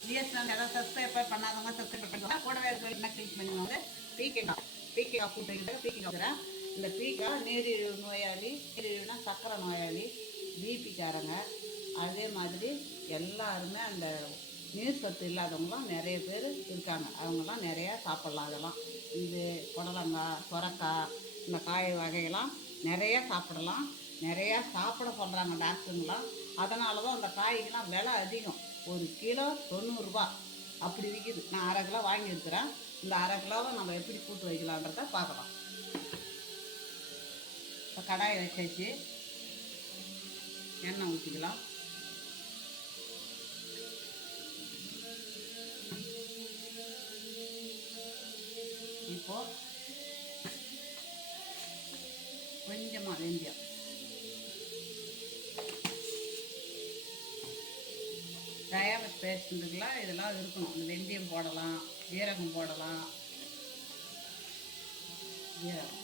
BSN ஏதாவது subscriber பண்ணாதவங்க subscribe பண்ணுவாங்க கூடவே இருக்கிற என்ன கிளிக் பண்ணுவாங்க பீக்கங்காய் பீக்கங்காய் கூட்டு வைக்கிறது வைக்கிறேன் இந்த பீக்கா நீரிழிவு நோயாளி நீரிழிவுனா சக்கரை நோயாளி பிபிக்காரங்க அதே மாதிரி எல்லாருமே அந்த நீர் சத்து இல்லாதவங்களாம் நிறைய பேர் இருக்காங்க. அவங்கெல்லாம் நிறையா சாப்பிட்லாம் அதெல்லாம். இது புடலங்காய் சொரக்காய் இந்த காய் வகையெல்லாம் நிறையா சாப்பிடலாம். நிறையா சாப்பிட சொல்கிறாங்க டாக்டருங்களாம் அதனால தான் அந்த காய்கெல்லாம் விலை அதிகம். ஒரு கிலோ தொண்ணூறுரூபா அப்படி விற்கிது நான் அரை கிலோ வாங்கியிருக்கிறேன் இந்த அரை கிலோவை நம்ம எப்படி கூட்டு வைக்கலான்றத பார்க்கலாம். இப்போ கடாயை வச்சாச்சு. எண்ணெய் ஊற்றிக்கலாம். இப்போது கொஞ்சமாக வெந்தயம். டயாபெட் பேஷண்ட்டுக்கெலாம் இதெல்லாம் இருக்கணும். இந்த வெந்தயம் போடலாம் ஜீரகம் போடலாம். ஜீரகம்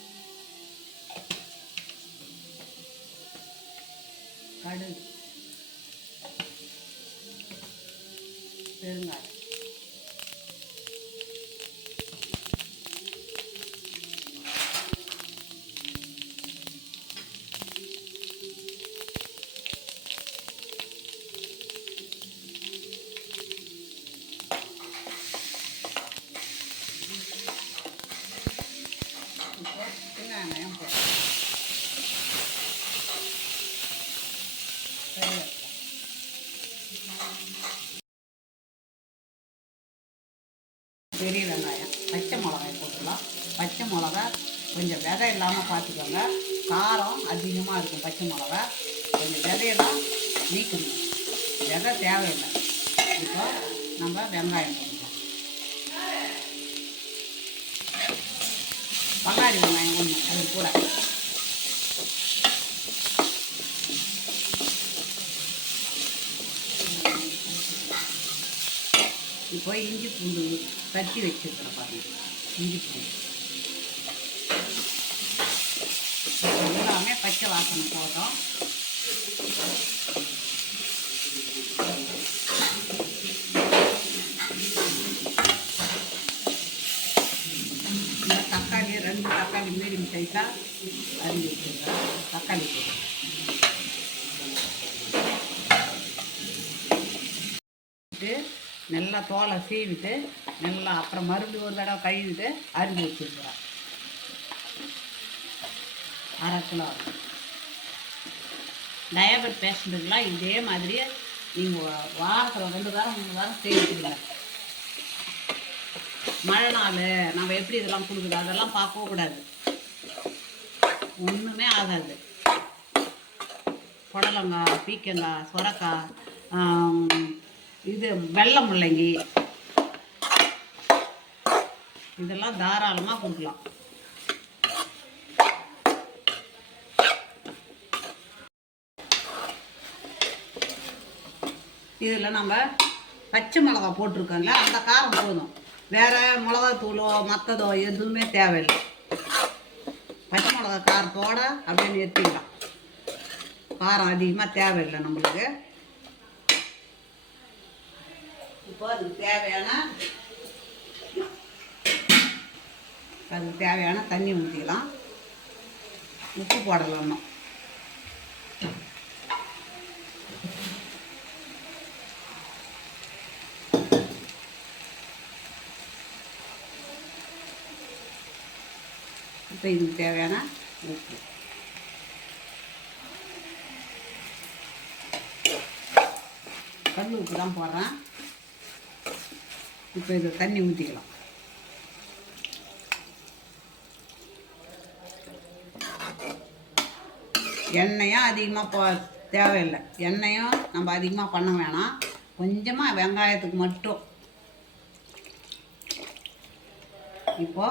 கடுகு. பெருங்காயம். பெரிய வெங்காயம் பச்சை மிளகாய் போட்டுடலாம். பச்சை மிளகா கொஞ்சம் விதை இல்லாமல் பார்த்துக்கோங்க. காரம் அதிகமாக இருக்கும் பச்சை மிளகா. கொஞ்சம் விதையெல்லாம் நீக்கணும் விதை தேவையில்லை. இப்போ நம்ம வெங்காயம் போட்டுக்கலாம். பங்காளி வெங்காயம் ஒன்று அது கூட. இப்போ இஞ்சி பூண்டு தட்டி வச்சிருக்கிறேன் பாருங்கள் இஞ்சி பூண்டு. எல்லாமே பச்சை வாசனை போதும். தக்காளி ரெண்டு தக்காளி மீடியம் சைஸாக அரிஞ்சு வச்சுருக்கேன். தக்காளி போட்டு நல்லா தோலை சீவிட்டு நல்லா அப்புறம் மருந்து ஒரு தடவை கழுவிட்டு அரிஞ்சு வச்சுருக்குறோம் அரை கிலோ. டயபெட் பேஷண்ட்டுக்கெலாம் இதே மாதிரியே நீங்கள் வாரத்தில் ரெண்டு வாரம் மூணு வாரம் செய்யறீங்க மழை நாள் நம்ம எப்படி இதெல்லாம் கொடுக்குது அதெல்லாம் பார்க்கவும் கூடாது. ஒன்றுமே ஆகாது. புடலங்காய் பீக்கங்காய் சுரக்காய் இது வெள்ளை முள்ளங்கி இதெல்லாம் தாராளமாக கொடுக்கலாம். இதில் நம்ம பச்சை மிளகா போட்டிருக்கோம்ல அந்த காரம் போதும். வேறு மிளகாத்தூளோ மற்றதோ எதுவுமே தேவையில்லை. பச்சை மிளகா காரத்தோட அப்படியே நிறுத்திக்கலாம் காரம் அதிகமாக தேவையில்லை நம்மளுக்கு. இப்போ அதுக்கு தேவையான அதுக்கு தேவையான தண்ணி ஊற்றிக்கலாம். உப்பு போடலாம் இப்போ இதுக்கு தேவையான உப்பு. கல் உப்பு தான் போடுறேன். இப்போ இதை தண்ணி ஊற்றிக்கலாம். எண்ணெயும் அதிகமாக போ தேவையில்லை. எண்ணெயும் நம்ம அதிகமாக பண்ண வேணாம். கொஞ்சமாக வெங்காயத்துக்கு மட்டும். இப்போது இப்போ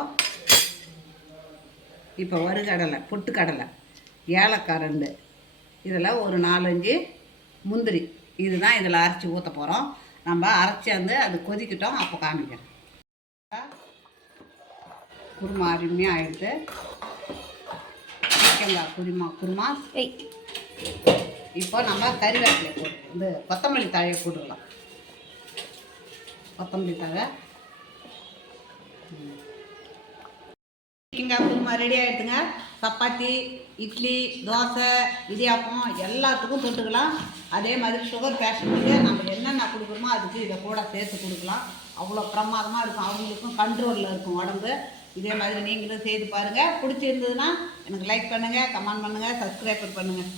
இப்போ வறுகடலை பொட்டுக்கடலை ஏலக்காய் ரெண்டு. இதில் ஒரு நாலஞ்சு முந்திரி. இதுதான் இதில் அரைச்சி ஊற்ற போகிறோம். நம்ம அரைச்சி வந்து அது கொதிக்கட்டும் அப்போ காமிக்கிறேன். குருமா அருமையாக ஆகிடுது தேங்காய் குருமா குருமா. இப்போ நம்ம கறிவேப்பிலை போட்டு இது கொத்தமல்லி தழையை போட்டுக்கலாம். கொத்தமல்லி தழை. பீக்கங்காய் குருமா ரெடி ஆகிடுதுங்க சப்பாத்தி இட்லி தோசை இடியாப்பம் எல்லாத்துக்கும் தொட்டுக்கலாம். அதே மாதிரி சுகர் பேஷண்ட்டுக்கு நம்ம என்னென்ன கொடுக்குறோமோ அதுக்கு இதை கூட சேர்த்து கொடுக்கலாம். அவ்வளோ பிரமாதமாக இருக்கும். அவங்களுக்கும் கண்ட்ரோலில் இருக்கும் உடம்பு. இதே மாதிரி நீங்களும் செய்து பாருங்கள் பிடிச்சிருந்ததுன்னா எனக்கு லைக் பண்ணுங்கள் கமெண்ட் பண்ணுங்கள் சப்ஸ்கிரைபர் பண்ணுங்கள்